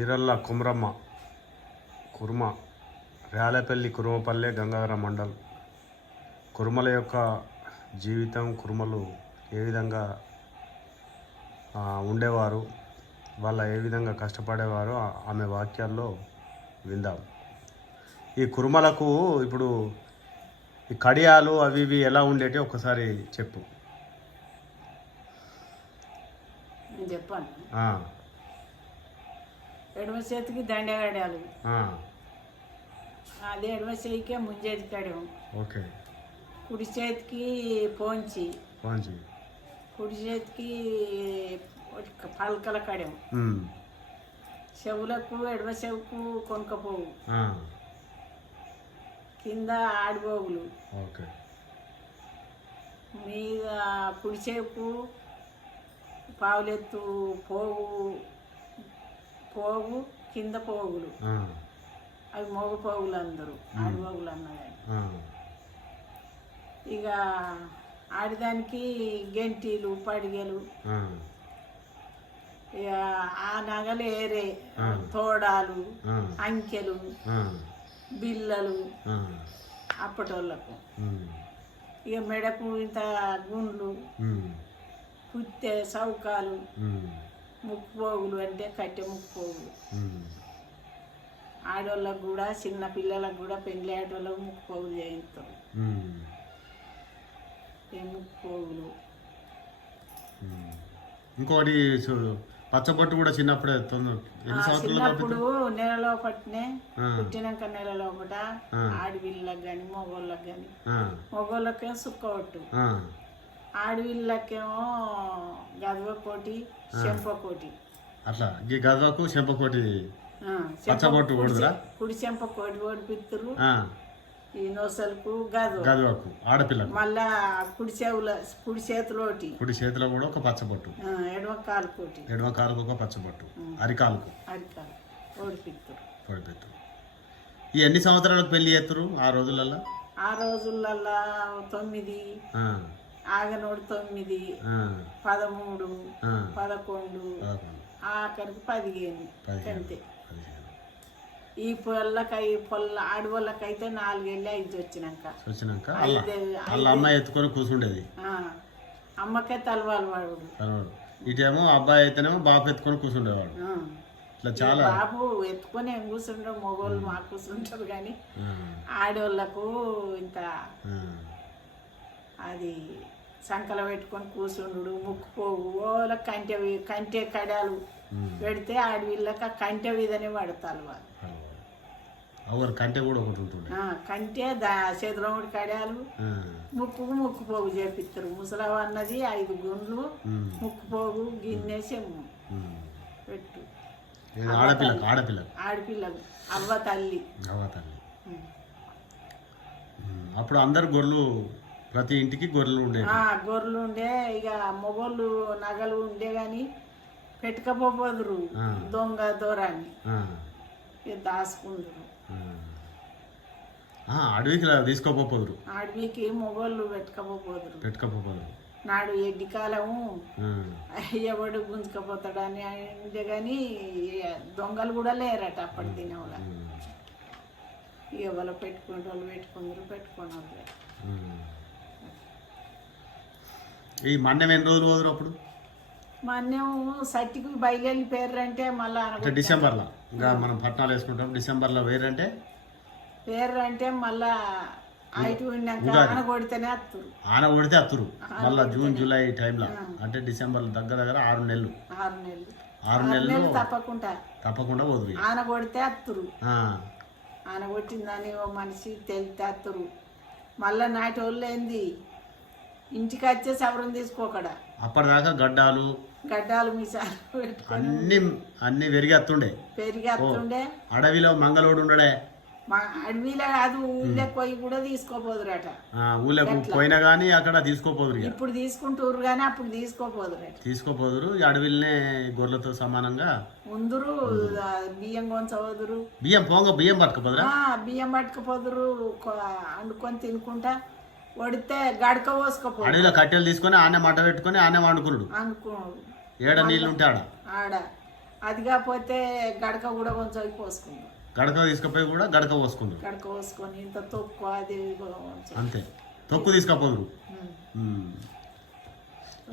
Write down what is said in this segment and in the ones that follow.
ఈరల్ల కుమ్రమ్మ కుర్మ రేలపల్లి కురుమపల్లె గంగాధర మండల్. కుర్మల యొక్క జీవితం, కుర్మలు ఏ విధంగా ఉండేవారు, వాళ్ళ ఏ విధంగా కష్టపడేవారు ఆమె వాక్యాల్లో విందాం. ఈ కుర్మలకు ఇప్పుడు ఈ కడియాలు అవి ఇవి ఎలా ఉండేటి ఒకసారి చెప్పు. చెప్పాను. ఎడమ చేతికి దండగడాలు, అదే ఎడమ చేతికే ముంజేది కడము. ఓకే. కుడి చేతికి పోంచి, కుడి చేతికి పలకల కడము. చెవులకు ఎడమ చెవుకు కొనకపోవు, కింద ఆడిపోగులు, మీద కుడి చేపు పావులెత్తు పోగు కింద పోగులు, అవి మోగ పోగులు అందరూ ఆడిపోగులు అన్నది. ఇక ఆడిదానికి గెంటీలు పడిగలు, ఇక ఆ నగలు ఏరే తోడాలు, అంకెలు, బిల్లలు అప్పటోళ్ళకు. ఇక మెడకు ఇంత గుండ్లు, పుత్తె చౌకాలు, ముక్కుపోగులు అంటే కట్టె ముక్కుపోగులు. ఆడవాళ్ళకు కూడా చిన్న పిల్లలకు కూడా పెళ్ళి ఆడవాళ్ళకు ముక్కుపోగులు చేయిస్తారు. ముక్కుపోగులు. ఇంకోటి పచ్చబొట్టు కూడా చిన్నప్పుడే చిన్నప్పుడు నెలలో పట్టినే, పుట్టినాక నెలలో ఒకట ఆడవిళ్ళకి కానీ మగోళ్ళకి కానీ. మగోళ్ళకేమో సుక్కబొట్టు, ఆడవిళ్ళకేమో గదవకోటి చెంపకోటి. అట్లా గదవకు చెంపకోటి పచ్చబొట్టు కుడి చెంపకోటి ఓడిపిత్తురు. ఈ నోసలకు గదవకు ఆడపిల్లకు మళ్ళా కుడి చేతిలోటి, కుడి చేతిలో కూడా ఒక పచ్చబొట్టు, ఎడమ కాలుకోటి, ఎడమ కాలుకు ఒక పచ్చబొట్టు, అరికాలుకు ఓడిపిత్తురు. ఈ ఎన్ని సంవత్సరాలకు పెళ్లి చేస్తారు ఆ రోజులలో? ఆ రోజులలో 9, ఆగనోడు 9, 13, 11, ఆఖరికి 15 అంతే. ఈ ఆడవాళ్ళకైతే 4 ఏళ్ళు 5 వచ్చినాక అమ్మాయి ఎత్తుకొని కూర్చుండేది. అమ్మకే తలవాళ్ళు వాడు. ఇటేమో అబ్బాయి అయితేనేమో బాబు ఎత్తుకొని కూర్చుండేవాడు. ఇట్లా చాలా బాబు ఎత్తుకొని ఏం కూర్చుంటారు, మగవాళ్ళు మాకు కూర్చుంటారు. కానీ ఆడవాళ్ళకు ఇంత అది సంకల పెట్టుకొని కూర్చుండు, ముక్కుపోవు. వాళ్ళకి కంటె కడాలు పెడితే ఆడవిళ్ళకి ఆ కంటె వీధనే పడతారు వాళ్ళు. కంటె కూడా ఒకటి ఉంటుంది. కంటె చేతిలో కడాలు, ముక్కుపోగు చేపిస్తారు. ముసలవ అన్నది 5 గుండ్లు, ముక్కుపోగు, గిన్నె, చెమ్ము పెట్టు. ఆడపిల్లకు అవ్వ తల్లి. అప్పుడు అందరు గొర్రెలు, ప్రతి ఇంటికి గొర్రెలు ఉండే. ఇక మొగోళ్ళు నగలు ఉండే గాని పెట్టుకపోదురు, దొంగ దూరాన్ని దాచుకుందరు. అడవికి తీసుకోపోదురు, అడవికి మొగోళ్ళు పెట్టుకపోదురు. నాడు ఎడ్డి కాలము ఎవడు గుంజుకపోతాడని అంటే గాని దొంగలు కూడా లేరట అప్పటి దినంలో. ఎవరు పెట్టుకున్నారు. ఈ మన్యం ఎన్ని రోజులు పోదురు అప్పుడు? మన్యం సట్టికి బయలుదేరి పేర్రంటే మళ్ళా డిసెంబర్లో మనం పట్నాలు వేసుకుంటాం. డిసెంబర్లో పేర్రంటే మళ్ళా ఆన కొడితేనే ఆన కొడితే అత్తురు. మళ్ళా జూన్ జూలై టైంలో అంటే డిసెంబర్ దగ్గర 6 నెలలు. 6 నెలలు తప్పకుండా పోదు. ఆన కొడితే అత్తురు. ఆన కొట్టిందని ఓ మనిషి తెలితే అత్తురు. మళ్ళా నాటి వాళ్ళు ఏంది ఇంటికి వచ్చే సవరం తీసుకోకడా. అప్పటిదాకా గడ్డాలు మీసాలు అన్ని పెరిగి అత్తుండే. అడవిలో మంగళోడు ఉండడే. అడవిలో కాదు, ఊళ్ళో పోయి కూడా తీసుకోపోదురట. ఊళ్ళకు పోయినా గానీ అక్కడ తీసుకోపోదురు. ఇప్పుడు తీసుకుంటారు కానీ అప్పుడు తీసుకోపోదురు. అడవిలోనే గొర్రెలతో సమానంగా ముందురు బియ్యం కొంచపోదురు. బియ్యం పట్టుకపోదురా? బియ్యం పట్టుకపోదురు. వండుకొని తినుకుంటా వడితే గడక పోసుకోపోదు. అడవిలో కట్టెలు తీసుకొని ఆనే మంట పెట్టుకొని ఆనే వండుకున్నాడు. ఏడ నీళ్ళు ఉంటే ఆడ అది కాకపోతే గడక కూడా కొంచెం పోసుకుందాం. గడక తీసుకుపోయి కూడా గడక పోసుకుంటారు. గడక పోసుకొని ఇంత తొక్కు అది కొంచెం. అంతే, తొక్కు తీసుకపోదురు.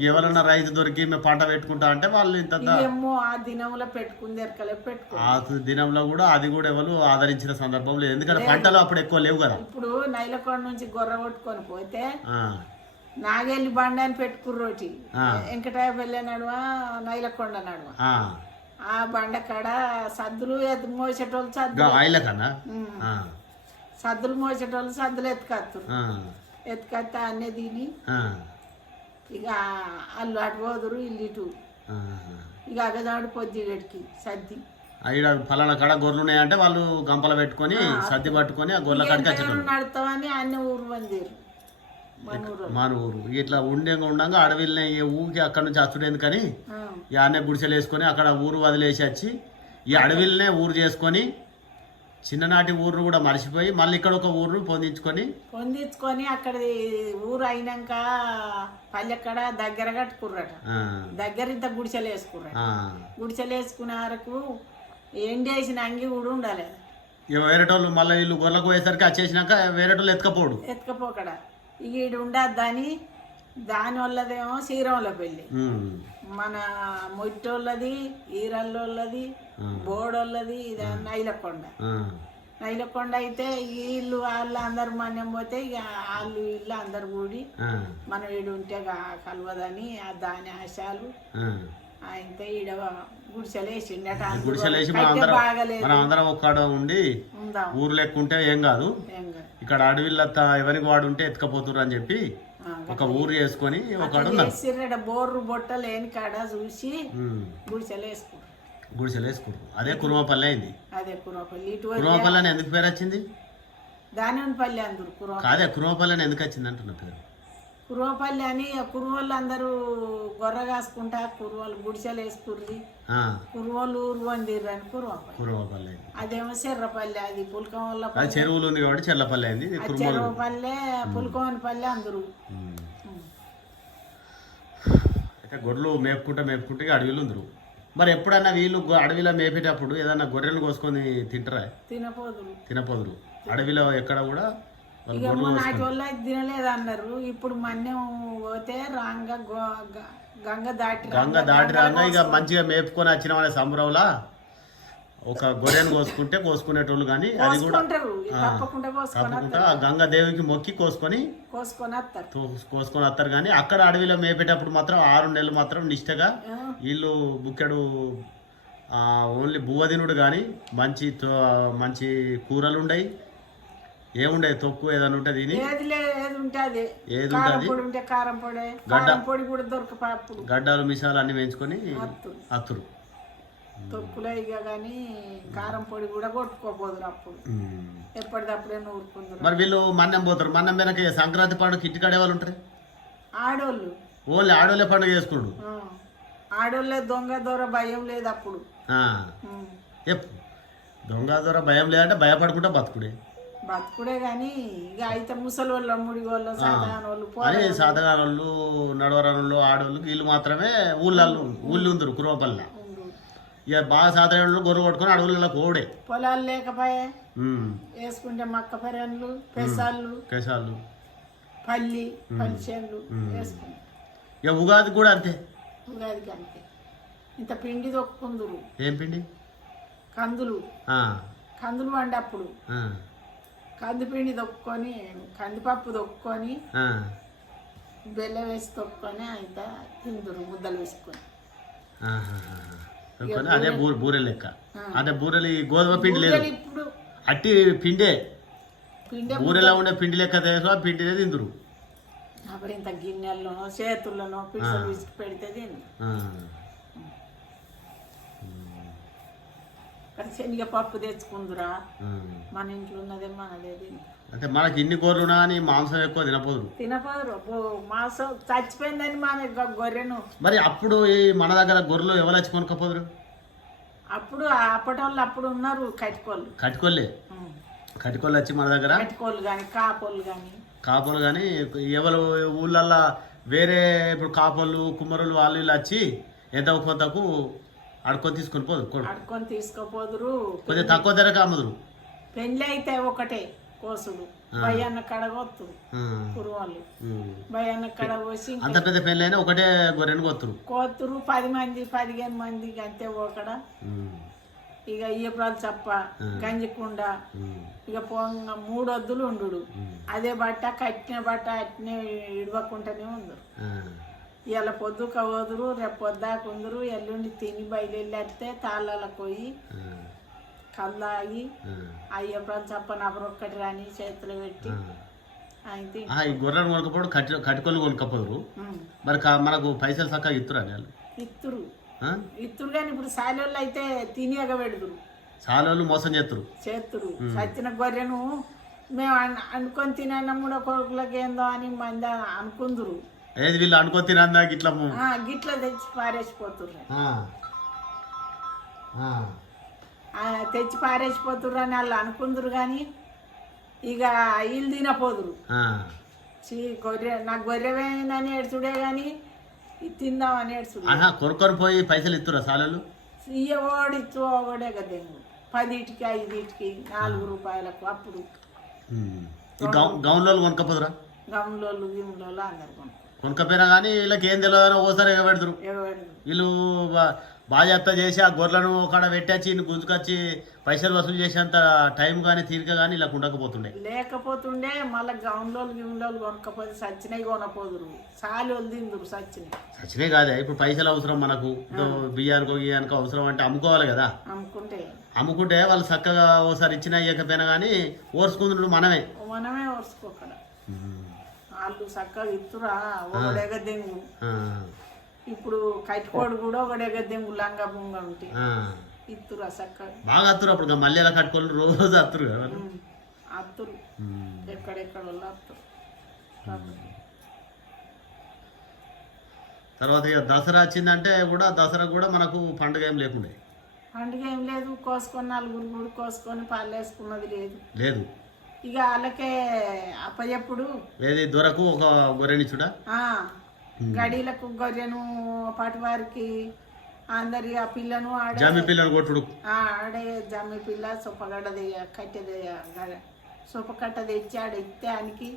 ఎవరన్నా రైతు దొరికి మేము పంట పెట్టుకుంటా అంటే వాళ్ళు ఇంత ఏమో ఆ దినంలో పెట్టుకుంది ఎరకలే పెట్టుకో. ఆ దినంలో కూడా అది కూడా ఎవరు ఆదరించిన సందర్భం లేదు, ఎందుకంటే పంటలు అప్పుడు ఎక్కువ లేవు కదా. ఇప్పుడు నైలకొండ నుంచి గొర్రె కొట్టుకొని పోతే నాగేళ్ళి బండి అని పెట్టుకుర్రోటి, వెంకటాయపల్లి నడువ నైలకొండ నడువ. ఆ బండ కాడ సద్దులు మోసేటోళ్ళు సద్దులు మోసేటోళ్ళు సద్దులు ఎత్తుకత్తా అన్నీ తిని ఇక వాళ్ళు అటు పోదురు ఇల్లు ఇటు. ఇక అగదాడు పొద్దుగడికి సర్ది ఇక్కడ ఫలానా కాడ గొర్రెలు ఉన్నాయంటే వాళ్ళు గంపలు పెట్టుకొని సర్ది పట్టుకొని ఆ గొర్రెల కాడికి వచ్చేటోళ్ళు. నడతామని అన్ని ఊరు మందిరు మన ఊరు ఇట్లా ఉండగా అడవిల్ని ఊరికి అక్కడ నుంచి అచ్చుడు ఎందుకని ఈ అన్నే గుడిసెలు వేసుకొని అక్కడ ఊరు వదిలేసి వచ్చి ఈ అడవిలనే ఊరు చేసుకొని చిన్ననాటి ఊరు కూడా మర్చిపోయి మళ్ళీ ఇక్కడ ఒక ఊరు పొందించుకొని అక్కడ ఊరు అయినాక పల్లెక్కడ దగ్గర కట్టుకుర్రట. దగ్గర ఇంత గుడిసెలు వేసుకుర్రట. గుడిసెలు వేసుకునే వరకు ఎండేసిన అంగి కూడా ఉండాలి. వేరేటోళ్ళు మళ్ళీ వీళ్ళు గొర్రెలకు పోయేసరికి వచ్చేసినాక వేరేటోళ్ళు ఎత్తుకపోకడ ఇక ఈడు ఉండద్దని దాని వల్లదేమో శ్రీరాముల పెళ్ళి, మన మొట్టోళ్ళది ఈరల్లోళ్ళది బోడోళ్ళది ఇది నైలకొండ అయితే వీళ్ళు వాళ్ళు అందరు మన్యం పోతే ఇక వాళ్ళు వీళ్ళు అందరు కూడి మనం ఈడు ఉంటే కలవదని దాని ఆశాలు ఆయనతో ఈడ గుడిసెలేసి అందరం ఒక్కడ ఉండి ఊరు లెక్కుంటే ఏం కాదు, ఇక్కడ అడవిలో ఎవరికి వాడు ఉంటే ఎత్తుకపోతున్నారు అని చెప్పి ఒక ఊరు చేసుకొని ఒక బోర్రు బొట్ట లేని కాడ చూసి గుడిసెలు వేసుకుంటారు. అదే కురుమపల్లి అయింది. అదే కురుమపల్లి. కురుమపల్లి అని ఎందుకు పేరు వచ్చింది? దానిపల్లి అందరు కాదే కురుమపల్లి అని ఎందుకు వచ్చింది అంటున్న పేరు? కురువపల్లి అని కురువోళ్ళు అందరూ గొర్రె కాసుకుంటా కురువోళ్ళు గుడిసెలు వేసుకుర్రి, కురువోళ్ళు ఊరు వందిర్రు అని కురువపల్లి. అదేమో చెర్రపల్లి, అది పుల్కం వల్ల చెరువులు ఉంది కాబట్టి చెర్లపల్లి అయింది. చెరువుపల్లె పుల్కవనపల్లి అందరు. అయితే గొర్రెలు మేపుకుంటే అడవిలో ఉందరు. మరి ఎప్పుడన్నా వీళ్ళు అడవిలో మేపేటప్పుడు ఏదన్నా గొర్రెలు కోసుకొని తింటారా? తినపోదురు. అడవిలో ఎక్కడ కూడా నాటి వల్ల తినలేదు అన్నారు. ఇప్పుడు మన్యం పోతే గంగ దాటి రాగా ఇక మంచిగా మేపుకొని వచ్చిన అనే సంబరంలా ఒక గొర్రెను కోసుకునేటోళ్ళు కానీ అది కూడా తప్పకుండా గంగాదేవికి మొక్కి కోసుకొని వస్తారు. కానీ అక్కడ అడవిలో మేపేటప్పుడు మాత్రం 6 నెలలు మాత్రం నిష్టగా వీళ్ళు బుక్కెడు ఓన్లీ బువ్వదినుడు కానీ మంచి కూరలు ఉండయి, ఏముండే తొక్కు ఏదైనా ఉంటుంది గడ్డాలు మిసాలు అన్ని వేయించుకొని అత్తురు తొక్కులే ఇక కానీ కారం పొడి కూడా కొట్టుకోపోదు అప్పుడు ఎప్పటిదప్పుడే నూరుకుందరు. మరి వీళ్ళు మన్నం పోతారు. మన్నం వెనక సంక్రాంతి పండుగ ఇంటికాడే వాళ్ళు ఉంటారు ఆడోళ్ళు. ఓన్లీ ఆడోళ్ళే పండుగ చేసుకున్నాడు. ఆడోళ్ళే దొంగ దొర భయం లేదు అప్పుడు. దొంగ దొర భయం లేదంటే భయపడుకుంటా బతుకుడే కానీ ఇక అయితే ముసలి వాళ్ళు అమ్ముడి వాళ్ళు సాధగాన వాళ్ళు నడవరాళ్ళు ఆడవాళ్ళు వీళ్ళు మాత్రమే ఊళ్ళు ఉందరు కురవపల్లి. ఇక బాగా సాధన గొర్రె కొట్టుకొని అడవులలో కోడే పొలాలు లేకపోయే వేసుకుంటే మక్క పెరన్లు పెసాళ్ళు పల్లి చేనులు వేసుకుంటాం. ఇక ఉగాది కూడా అంతే. ఉగాదికి అంతే. ఇంత పిండి దొక్కుందురు. ఏం పిండి? కందులు వండి అప్పుడు కందిపిండి తొక్కుకొని కందిపప్పు తొక్కుకొని బెల్లం వేసి తొక్కుకొని అయితే తిందురు ముద్దలు వేసుకొని. అదే బూరెలు లెక్క. అదే బూరెలు గోధుమ పిండి లేదు, ఇప్పుడు అట్టి పిండే బూరెలా ఉండే పిండి లెక్క పిండిదే తిందురు. అప్పుడు ఇంత గిన్నెల్లోనో చేతుల్లోనో పిడిసలు విసికి పెడితే తిందు. శనగపప్పు తెచ్చుకుందురా మన ఇంట్లో ఉన్నదే మనలేదు. అంటే మనకి ఇన్ని గొర్రెలు అని మాంసం ఎక్కువ తినపోదురు. మాంసం చచ్చిపోయిందని మన గొర్రెను. మరి అప్పుడు ఈ మన దగ్గర గొర్రెలు ఎవరు వచ్చి కొనుక్కపోదురు? అప్పుడు అప్పటోళ్ళు అప్పుడు ఉన్నారు కట్టుకోళ్ళే వచ్చి మన దగ్గర కట్టుకోళ్ళు కానీ కాపులు కానీ ఎవరు ఊళ్ళల్లో వేరే ఇప్పుడు కాపులు కుమ్మరులు వాళ్ళు వీళ్ళు వచ్చి ఎంత కొంతకు ఆడుకొని తీసుకొని పోదు అడుకొని తీసుకోపోదురు. కొంచెం తక్కువ ధరకు అమ్ముదురు. పెళ్ళి అయితే ఒకటే కోసుడు భయన్న కడ కొత్తురు కురువాళ్ళు. భయన్న కడ పోసి అంత పెద్ద పెళ్ళి అయినా ఒకటే గొర్రెను కొత్తురు. 10 మంది 15 మందికి అంతే ఒకడ. ఇక ఇయ్యప్రాలు చప్ప గంజికుండ ఇక పొంగ 3 వద్దులు ఉండు. అదే బట్ట కట్టిన బట్ట అట్నే ఇడవకుండానే ఉందరు. ఇవాళ పొద్దుక పోదురు, రేపు పొద్దాకుందరు, ఎల్లుండి తిని బయలుదేరితే తాళ్ళకు పోయి కల్లాగి అయ్యప్రాలు చప్ప నబరొక్కటి రాని చేతులు పెట్టి అయితే ఈ గొర్రెలు కొనుక్కపోడు కట్టుకొని కొనుక్కపోదురు. మరి మనకు పైసలు చక్కగా ఇస్తురా వాళ్ళు? ఇత్తురు కానీ ఇప్పుడు సాలోళ్ళు అయితే తినేగా పెడుతురు. సాలోళ్ళు మోసం చేస్తురు. సచ్చిన గొర్రెను మేము అనుకొని తినన్నా మూడో కొడుకులకి ఏందో అని మంది అనుకుందరు. ఏది వీళ్ళు అనుకొని తినన్నా గిట్లా గిట్ల తెచ్చి పారేసిపోతుర్రు. తెచ్చి పారేసిపోతుర్రు అని వాళ్ళు అనుకుందరు కానీ ఇక వీళ్ళు తినపోదురు. గొర్రె నాకు గొర్రెవేందని ఏడ్చుడే కానీ తిందామని ఏడ్చుడు. కొనుక్కొని పోయి పైసలు ఇస్తురా సాలలు? ఓడిచ్చు ఒకడే కదా 10టికి 5టికి 4 రూపాయలకు. అప్పుడు గౌన్లో కొనుక్కపోదురా? గౌన్లోళ్ళు గిమ్లోళ్ళు అందరు కొనుక్కపోయినా కానీ వీళ్ళకి ఏం తెలియదు ఓసారి ఎగబెడతారు. వీళ్ళు బాధ్యత చేసి ఆ గొర్రెలను ఒకడ పెట్టచ్చి గుంజుకొచ్చి పైసలు వసూలు చేసేంత టైం కానీ తీరిక కానీ ఇలా లేకపోతుండే మళ్ళీ గౌన్లోళ్ళు గిమ్లోళ్ళు కొనుక్కపోతే సచ్చినవి కొనపోదురు. సాలోళ్ళు తిందురు సచ్చినాయి కాదే. ఇప్పుడు పైసలు అవసరం మనకు, బియ్యానికి అవసరం అంటే అమ్ముకోవాలి కదా. అమ్ముకుంటే వాళ్ళు చక్కగా ఓసారి ఇచ్చినా ఇవ్వకపోయినా కానీ ఓర్చుకుంటున్నాడు మనమే ఓర్చుకోకడ. వాళ్ళు చక్కగా ఇస్తురా ఒకడేగ దెంగు. ఇప్పుడు కట్టుకోడు కూడా ఒకడేగ దెంగు లంగా బొంగ ఉంటే ఇస్తురా చక్కగా బాగా అత్తురు. అప్పుడు మళ్ళీ ఎలా కట్టుకోవాలి రోజు అత్తురు కదా. అత్తురు ఎక్కడెక్కడ వాళ్ళు అత్తురు. తర్వాత ఇక దసరా వచ్చిందంటే కూడా దసరా కూడా మనకు పండుగ ఏం లేకుండే. పండుగ ఏం లేదు. కోసుకొని 4 కూడా కోసుకొని పాలు వేసుకున్నది లేదు. ఇక వాళ్ళకే అప్పచెప్పుడు ఏది దొరకు ఒక గొర్రెనిచ్చుడా? గడీలకు గొర్రెను పటివారికి అందరి ఆ పిల్లను జమ్మి పిల్లను కొట్టుడు. ఆడే జమ్మి పిల్ల సొప్పగడ్డ కట్టె సొప్పకట్ట తెచ్చి ఆడ ఇత్తానికి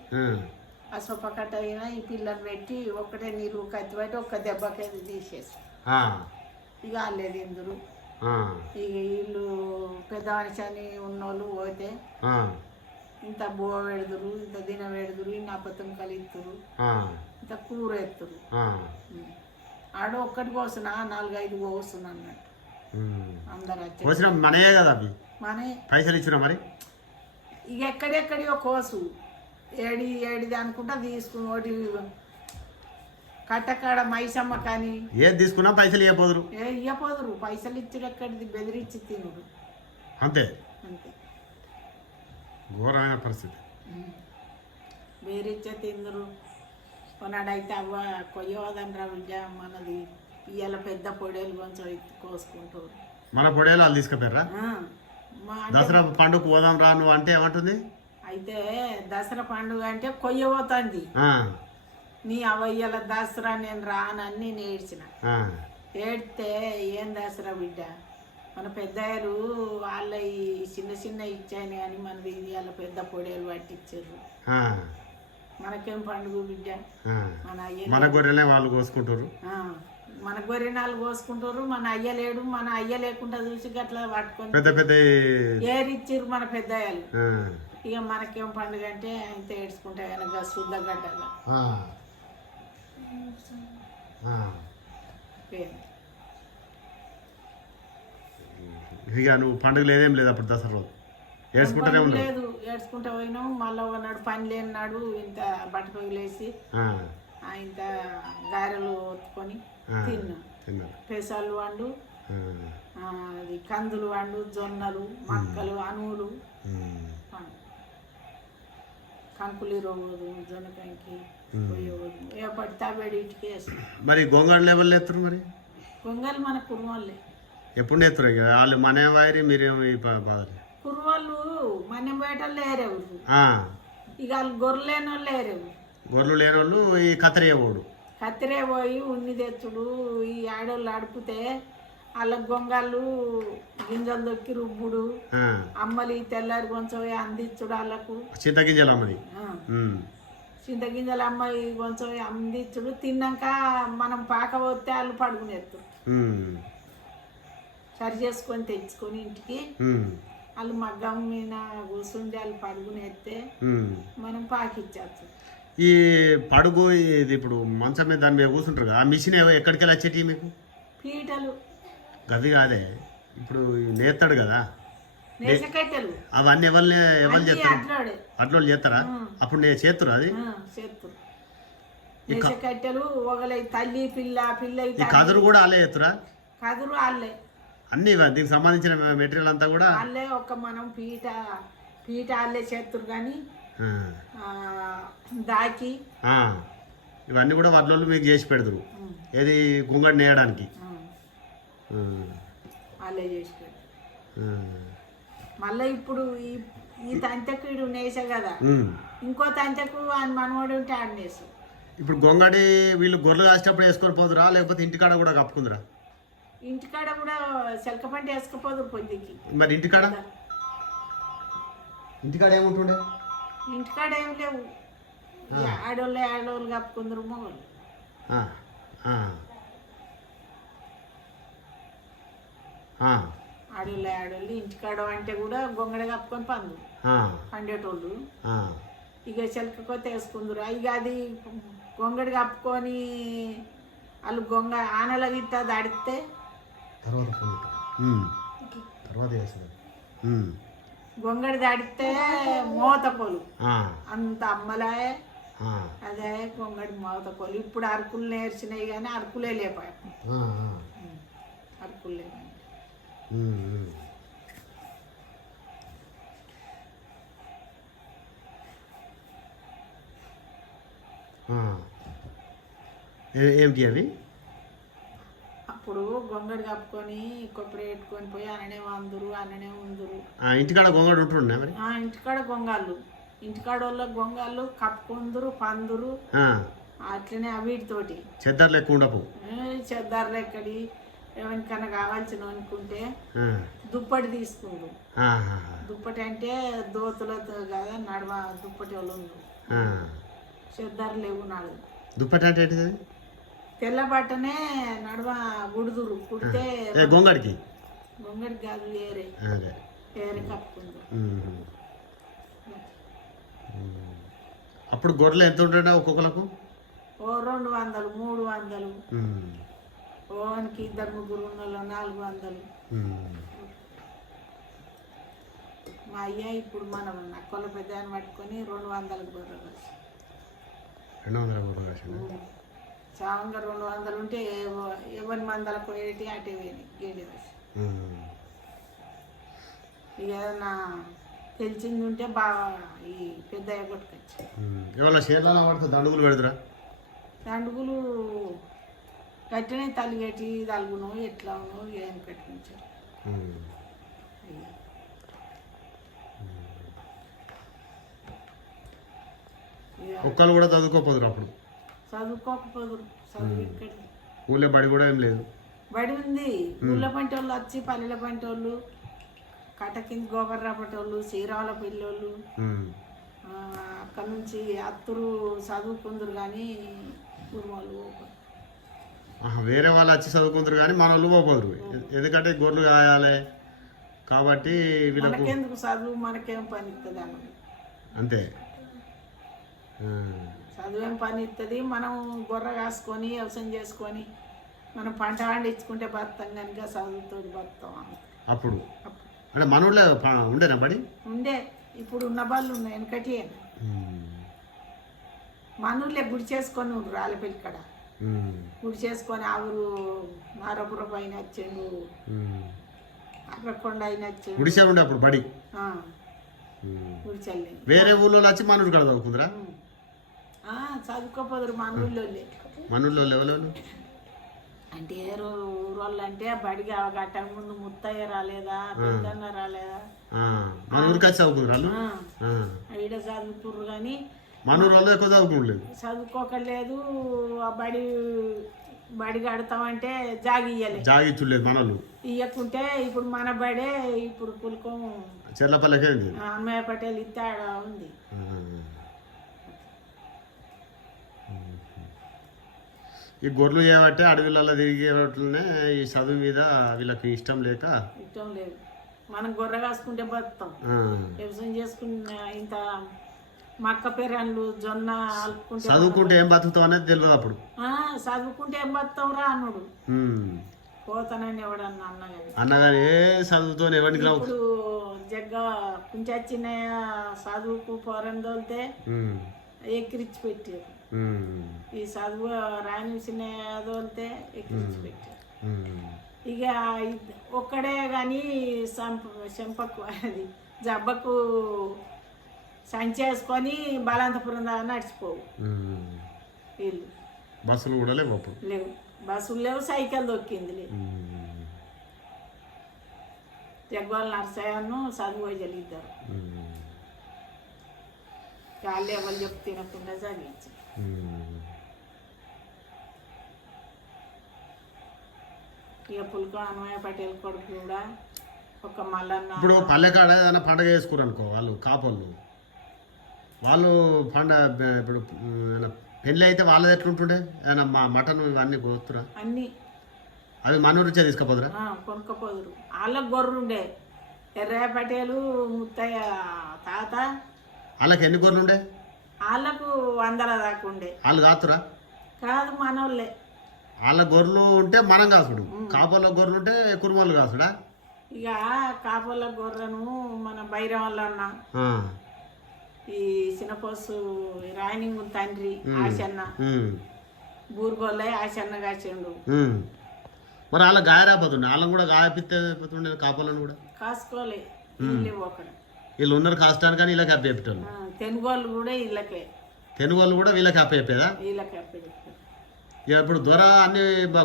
ఆ సొప్పకట్ట అయినా ఈ పిల్లని పెట్టి ఒకటే నీరు కత్తి పెట్టి ఒక్క దెబ్బకి తీసేసి ఇక వాళ్ళేది ఇందురు. ఇక వీళ్ళు పెద్ద మనిషి అని ఉన్నోళ్ళు పోతే ఇంత బువ్వ పెడుతురు, ఇంత దిన పెడుతురు, ఇన్ని అబద్ధం కలిస్తురు, ఇంత కూర ఎత్తురు. ఆడ ఒక్కటి కోసిన 4-5 కోస్తున్నా అన్నట్టు అందరు మనయే కదా మనే పైసలు ఇచ్చిన మరి. ఇక ఎక్కడెక్కడియో కోసు ఏడిది అనుకుంటా తీసుకుని ఒకటి కట్టకాడ మైసమ్మ కానీ ఏది తీసుకున్నా పైసలు ఇవ్వపోదురు. పైసలు ఇచ్చుడు ఎక్కడిది బెదిరించి తినుడు అంతే. ఘోరమైన పరిస్థితి. బెదిరించే తిందరు. కొన్నాడైతే అవ్వ కొయ్యవదనరా విద్య మనది ఇవాళ పెద్ద పొడేలు కొంచెం కోసుకుంటారు. మన పొడేలు వాళ్ళు తీసుకుపోయారా? దసరా పండుగ పోదాం రా నువ్వు అంటే ఏమంటుంది? అయితే దసరా పండుగ అంటే కొయ్యబోతుంది. నీ అవయ్యల దసరా నేను రానని నేను ఏడ్చిన. ఏడితే ఏం దసరా బిడ్డ, మన పెద్దయ్యలు వాళ్ళ చిన్న ఇచ్చాయని కానీ మనది ఇది వాళ్ళ పెద్ద పొడేలు పట్టించారు. మనకేం పండుగ బిడ్డ, మన గొర్రెలే వాళ్ళు కోసుకుంటారు. మన గొర్రె వాళ్ళు కోసుకుంటారు. మన అయ్య లేడు, మన అయ్య లేకుండా చూసి గట్లా పట్టుకొని పెద్ద పెద్ద ఏరిచ్చారు మన పెద్దయ్యలు. ఇక మనకేం పండుగ అంటే ఇంత ఏడ్చుకుంటా కనుక శుద్ధ గడ్డగా ఇక నువ్వు పండుగ లేదేం లేదు అప్పుడు దసరా రోజు ఏడ్చుకుంటూనే ఉండవు. లేదు ఏడ్చుకుంటూ పోయినాం. మళ్ళీ ఒకనాడు పని లేనినాడు ఇంత బట్ట పగిలేసి ఇంత గారెలు ఒత్తుకొని తిన్నాం. పెసాలు వండు, అది కందులు వండు, జొన్నలు, మక్కలు, అనువులు, కంకులు రోజు జొన్నకాయకి పోయేవాడు. ఏ పడితే బయటికి వేస్తాం. మరి గొంగళి లెవెల్ ఎత్తురు? మరి గొంగళి మన కుర్మాళ్ళే ఎప్పుడు ఎత్తురు? వాళ్ళు మన వారి మీరు బాధలు కుర్వాళ్ళు మన బయట లేరేవు. ఇక వాళ్ళు గొర్రెలేని వాళ్ళు లేరేవు. గొర్రెలు లేని వాళ్ళు ఈ కత్తిరే పోయి ఉన్ని తెచ్చుడు. ఈ ఆడోళ్ళు అడుపుతే వాళ్ళ గొంగాళ్ళు గింజలు దొక్కి రుబ్బుడు, ఆ, అమ్మలి తెల్లారి కొంచెం అందించుడు వాళ్ళకు. చింతగింజలు అమ్మది. చింతగింజలు అమ్మలి కొంచెం అందించుడు. తిన్నాక మనం పాక పోతే వాళ్ళు పడుకునేస్తారు. సరి చేసుకొని తెచ్చుకొని ఇంటికి వాళ్ళు మగ్గం మీద కూర్చుండి వాళ్ళు పడుకునేస్తే మనం పాకిచ్చేస్తాం. ఈ పడుగు ఇది ఇప్పుడు మంచం మీద దాని మీద కూర్చుంటారు కదా, ఆ మిషన్ ఎక్కడికి వెళ్ళి వచ్చేటి మీకు? పీటలు గది కాదే, ఇప్పుడు నేస్తాడు కదా నేసకట్టెలు అవన్నీ ఎవరు చేస్తారు? అట్లోడే అట్లా చేస్తారా? అప్పుడు నేను చేస్తురా అది చేస్తారు. నేసకట్టెలు ఒకలై తల్లి పిల్ల పిల్ల ఈ కదురు కూడా వాళ్ళే చేస్తురా? కదురు వాళ్ళే అన్ని దీనికి సంబంధించిన మెటీరియల్ అంతా కూడా వాళ్ళే. ఒక మనం పీట వాళ్ళే చేస్తారు కానీ దాకి ఇవన్నీ కూడా వడ్లోళ్ళు మీకు చేసి పెడతారు. ఏది గుంగడి నేయడానికి వాళ్ళే చేసి పెడతారు. మళ్ళీ ఇప్పుడు ఈ తంతకు ఇడు నేసే కదా, ఇంకో తంతకు అని మనవాడు ఉంటే ఆడనేసు. ఇప్పుడు గొంగడి వీళ్ళు గొర్రెలు కాసేటప్పుడు వేసుకొని పోదురా, లేకపోతే ఇంటికాడ కూడా కప్పుకుందిరా? ఇంటికాడ కూడా చెలక పంట వేసుకుపోదు పొద్దుకి. మరి ఇంటికాడ ఏముంటుండే? ఇంటికాడ ఏం లేవు, ఆడోళ్ళు కప్పుకుందరు మొగలు. ఆడోళ్ళు ఇంటికాడ అంటే కూడా గొంగడ కప్పుకొని పండేటోళ్ళు. ఇక చెలకపోతే వేసుకుందరు. ఇక అది గొంగడి కప్పుకొని వాళ్ళు ఆనల గిట్ట దాడితే గొంగడి దాడితే మోతకోలు అంత అమ్మలాయే. అదే గొంగడి మోతకోలు. ఇప్పుడు అరుకులు నేర్చినాయి కానీ అరుకులే లేపాయి. అరుకులు లేపాయి. ఏమిటి అవి? అప్పుడు గొంగడి కప్పుకొని కొబ్బరి పెట్టుకొని పోయి అననే ఉందురు. ఇంటికాడ గొంగడు ఉంటుండే మరి? ఇంటికాడ ఇంటికాడ వాళ్ళ గొంగాళ్ళు కప్పుకుందరు పందురు. అట్లనే వీటితోటి చెద్దర్లు ఎక్కువ ఉండవు. చెద్దారులు ఎక్కడి ఎవరికన్నా కావాల్సిన అనుకుంటే దుప్పటి తీసుకుండు. దుప్పటి అంటే దోతులతో కదా నడవ దుప్పటి వాళ్ళు చెద్దారు లేవు. నాడు దుప్పటి అంటే తెల్ల బట్టనే నడవ గుడుదురు కుడితే గొంగడికి కాదు వేరే కప్పుకుందు. అప్పుడు గొర్రెలు ఎంత ఉంటుండే ఒక్కొక్కలకు? 200 300. ఓనికి 2-3 ఉన్నోళ్ళు 400. మా అయ్య ఇప్పుడు మనం నక్కల పెద్ద పట్టుకొని 200 గొర్రెలు చావంగా 200 ఉంటే ఎవరి మందలకు ఏంటి అటే గేడి వేసి. ఇక ఏదన్నా తెలిసింది ఉంటే బాగా ఈ పెద్ద కొట్టుకొచ్చి దండుగులు పెడతారా? దండుగులు కట్టిన తల్లి కట్టి తలుగును ఎట్లాను ఏం కట్టించారు. ఒక్కళ్ళు కూడా చదువుకోపోదురు అప్పుడు? చదువుకోకపోదురు. చదువు ఇక్కడ ఊళ్ళో బడి కూడా ఏం లేదు. బడి ఉంది. ఊళ్ళో పంట వాళ్ళు వచ్చి పల్లెల పంట వాళ్ళు కట్ట కింద గోబర్రా పట్టోళ్ళు చీరాల పిల్లోళ్ళు అక్కడ నుంచి అత్తురు చదువుకుందరు కానీ ఊరు వేరే వాళ్ళు వచ్చి చదువుకుంటారు కానీ మన వాళ్ళు పోపోదురు. ఎందుకంటే గొర్రెలు కాయాలి కాబట్టి మనకెందుకు చదువు, మనకేం పని ఇస్తుంది అన్నది. అంతే, చదువేం పని ఇస్తుంది. మనం గొర్రె కాసుకొని వ్యవసాయం చేసుకొని మనం పంట పండించుకుంటే బతాం కనుక చదువుతో బతాం. అప్పుడు అంటే మన ఊళ్ళో ఉండేనా బడి? ఉండే. ఇప్పుడు ఉన్న బళ్ళు ఉన్నాయి. వెనకటి మన ఊళ్ళో గుడి చేసుకొని రాళ్ళపల్లి కాడ గుడి చేసుకొని ఆవురు నారపుర పైన వచ్చాడు, అక్కడకొండ అయిన వచ్చాడు. గుడిసే ఉండే అప్పుడు బడి. గుడిచెల్లి వేరే ఊళ్ళో వచ్చి మన ఊరు కాడ చదువుకుందరా? చదువుకోపోదురు మన ఊళ్ళో. మన ఊళ్ళో ఎవరు అంటే ఊరోళ్ళు అంటే బడిగా గట్టక ముందు ముత్తయ్య రాలేదా, పెద్దన్న రాలేదా, మన ఊరికి వచ్చి చదువుకుంటారు. ఈడ చదువుకుర్రు కానీ మన ఊరు వాళ్ళు ఎక్కువ చదువుకోలేదు, చదువుకోకలేదు. ఆ బడి బడి కడతామంటే జాగి ఇయ్యలే, జాగిచ్చులేదు మనోళ్ళు. ఇయ్యకుంటే ఇప్పుడు మన బడే ఇప్పుడు పుల్కం చెర్లపల్లెకే ఉంది. అన్నయ్య పటేల్ ఇస్తే ఆడ ఉంది. ఈ గొర్రెలు చేయబట్టే అడవిలలో తిరిగేవాటినే ఈ చదువు మీద వీళ్ళకి ఇష్టం లేక ఇష్టం లేదు. మనం గొర్రె కాసుకుంటే బతుకుతాం, వ్యవసాయం చేసుకున్న ఇంత మక్క పెరన్లు జొన్న అలుపుకుంటే చదువుకుంటే ఏం బతుకుతాం అనేది తెలియదు అప్పుడు. చదువుకుంటే ఏం బతుకుతాం రా అన్నాడు. పోతానని ఎవడన్నా అన్నగానే చదువుతో ఎవరికి ఇప్పుడు జగ్గ కుంచచ్చిన చదువుకు పోరని తోలితే ఎక్కిరిచ్చి పెట్టారు. ఈ చదువు రాని చిన్న తోలితే ఎక్కిరిచ్చి పెట్టారు. ఇక ఒక్కడే కానీ చెంపకు అది జబ్బకు సంచేసుకొని బలంతపురం దాకా నడిచిపోవు వీళ్ళు. బస్సులు కూడా లేవు అప్పుడు, లేవు బస్సులు లేవు, సైకిల్ దొక్కింది లేదు. జగ్వాల నర్సయ్యను చదువు ఇద్దరు వాళ్ళు ఎవరు చెప్పు తినకుండా చదివించారు. ఇక పుల్కో అన్నయ్య పటేల్ కొడుకు కూడా ఒక మల్లన్న. ఇప్పుడు పల్లెకాడ ఏదైనా పండగ చేసుకురు అనుకో వాళ్ళు కాపోళ్ళు, వాళ్ళు ఇప్పుడు పెళ్ళి అయితే వాళ్ళది ఎట్లుంటుండే? ఏమైనా మటన్ ఇవన్నీ కోస్తురా? అన్ని అవి మన రుచే తీసుకపోదురా? కొనుక్కపోదురు. వాళ్ళకి గొర్రెలు ఉండే, ఎర్రయ్య పటేలు ముత్తయ్య తాత, వాళ్ళకి ఎన్ని గొర్రెలు ఉండే? వాళ్ళకు 100 దాకా ఉండే. వాళ్ళు కాతురా? కాదు, మనోళ్ళే. వాళ్ళ గొర్రెలు ఉంటే మనం కాసుడు, కాపోళ్ళ గొర్రెలు ఉంటే కురుమోళ్ళు కాసుడా? ఇక కాపోళ్ళ గొర్రెను మన బైరం వల్ల అన్న, ఈ సినపోసు రాయనింగు తండ్రి ఆశన్న, బూరుగోళ్ళ ఆశన్న కాచిండు. మరి వాళ్ళ గాయరాపోతుండే, వాళ్ళని కూడా గాయపిస్తుండే కాపోళ్ళని కూడా కాసుకోలే. వీళ్ళు ఒకడు వీళ్ళు ఉన్నారు కాస్తాను కానీ వీళ్ళకి అప్పచెప్పారు. తెనుగోళ్ళు కూడా వీళ్ళకే, తెనుగోళ్ళు కూడా వీళ్ళకి అప్పచెప్పేదా? వీళ్ళకి అప్పచెప్పారు. ఇప్పుడు దొర అన్ని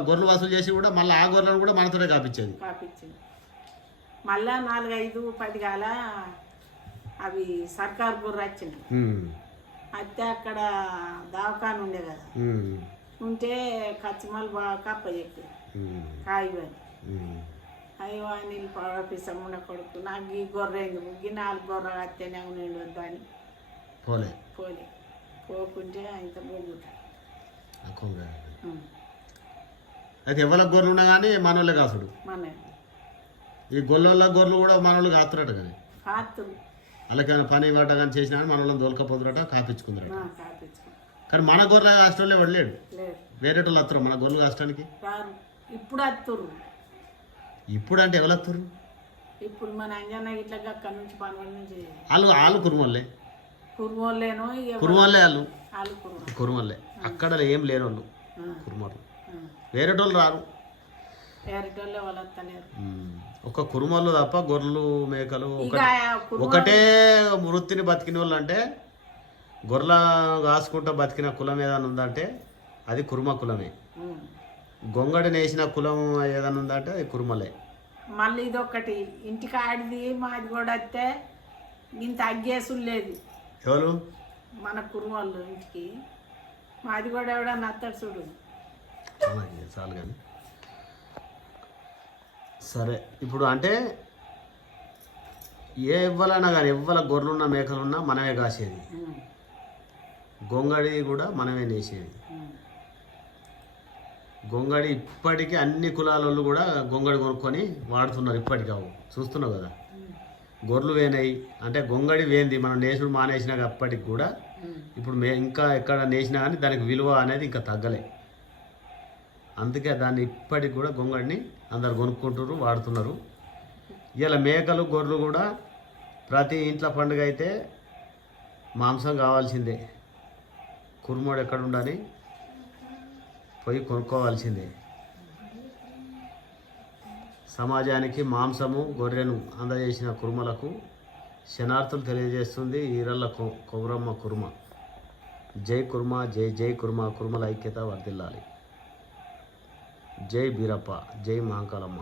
గొర్రెలు వసూలు చేసి కూడా మళ్ళీ ఆ గొర్రెలను కూడా మనతోనే కాపించేది. మళ్ళా 4, 5, 10 కాల అవి సర్కారు గొర్రె వచ్చింది. అయితే అక్కడ దవాఖాన ఉండే కదా, ఉంటే కచ్చిమలు బాగా కప్పచెప్పారు కాయని. అయ్యో నీళ్ళు పడపిసమ్మున కొడుకు, నాకు ఈ గొర్రె ఎందుకు, ఈ 4 గొర్రె వస్తేనే నేను వద్దు అని పోలే. పోకుంటే ఇంత పోగుంటా. అయితే ఎవరికి గొర్రెలు ఉన్నా కానీ మనోళ్ళే కాసుడు. ఈ గొల్లల గొర్రెలు కూడా మనోళ్ళు కాస్తురట కానీ, వాళ్ళకైనా పని ఇవ్వట కానీ చేసినా కానీ మనోళ్ళని దొరకపోదురట, కాపించుకుందరట. కానీ మన గొర్రె కాస్టోళ్ళే వడలేడు, వేరేటోళ్ళు వస్తారు మన గొర్రెలు కాష్టానికి. ఇప్పుడు వస్తురు. ఇప్పుడు అంటే ఎవరు వస్తారు? ఇప్పుడు మన అంజన్న ఇట్లా అక్కడ నుంచి పనుల నుంచి వాళ్ళు కురుమోళ్ళే. కురుమోళ్ళేనో కురుమోళ్ళే వాళ్ళు కురుమోళ్ళే. అక్కడ ఏం లేని వాళ్ళు కురుమోళ్ళు, వేరేటోళ్ళు రారు. వేరేటోళ్ళే వాళ్ళు వస్తలేరు. ఒక కురుమోళ్ళు తప్ప గొర్రెలు మేకలు ఒకటే వృత్తిని బతికిన వాళ్ళు అంటే, గొర్రెల కాసుకుంటా బతికిన కులం ఏదైనా ఉందంటే అది కురుమ కులమే. గొంగడి నేసిన కులం ఏదైనా ఉందంటే అది కురుమలే. మళ్ళీ ఇదొకటి ఇంటికి ఆడిది మాది కూడా వస్తే ఇంత అగ్గేసులు లేదు. ఎవరు? మన కురుమలు ఇంటికి మాది కూడా ఎవడన్నా అత్తడు చూడు. చాలు కానీ సరే. ఇప్పుడు అంటే ఏ ఇవ్వాలన్నా కానీ ఎవ్వల గొర్రెలున్నా మేకలున్నా మనమే కాసేది, గొంగడి కూడా మనమే నేసేది. గొంగడి ఇప్పటికీ అన్ని కులాల వాళ్ళు కూడా గొంగడి కొనుక్కొని వాడుతున్నారు. ఇప్పటికీ అవు చూస్తున్నావు కదా, గొర్రెలు వేనాయి అంటే గొంగడి వేంది, మనం నేసుడు మానేసినాక అప్పటికి కూడా ఇప్పుడు ఇంకా ఎక్కడ నేసినా కానీ దానికి విలువ అనేది ఇంకా తగ్గలే. అందుకే దాన్ని ఇప్పటికి కూడా గొంగడిని అందరు కొనుక్కుంటారు, వాడుతున్నారు. ఇలా మేకలు గొర్రెలు కూడా ప్రతి ఇంట్లో పండుగ అయితే మాంసం కావాల్సిందే. కురుమోడు ఎక్కడ ఉండాలి పోయి కొనుక్కోవాల్సిందే. సమాజానికి మాంసము గొర్రెను అందజేసిన కురుమలకు శనార్థులు తెలియజేస్తుంది ఈరళ్ళ కొమరమ్మ కురుమ. జై కుర్మ, జై జై కుర్మ, కురుమల ఐక్యత వర్ధిల్లాలి. జై బీరప్ప, జై మహంకాళమ్మ.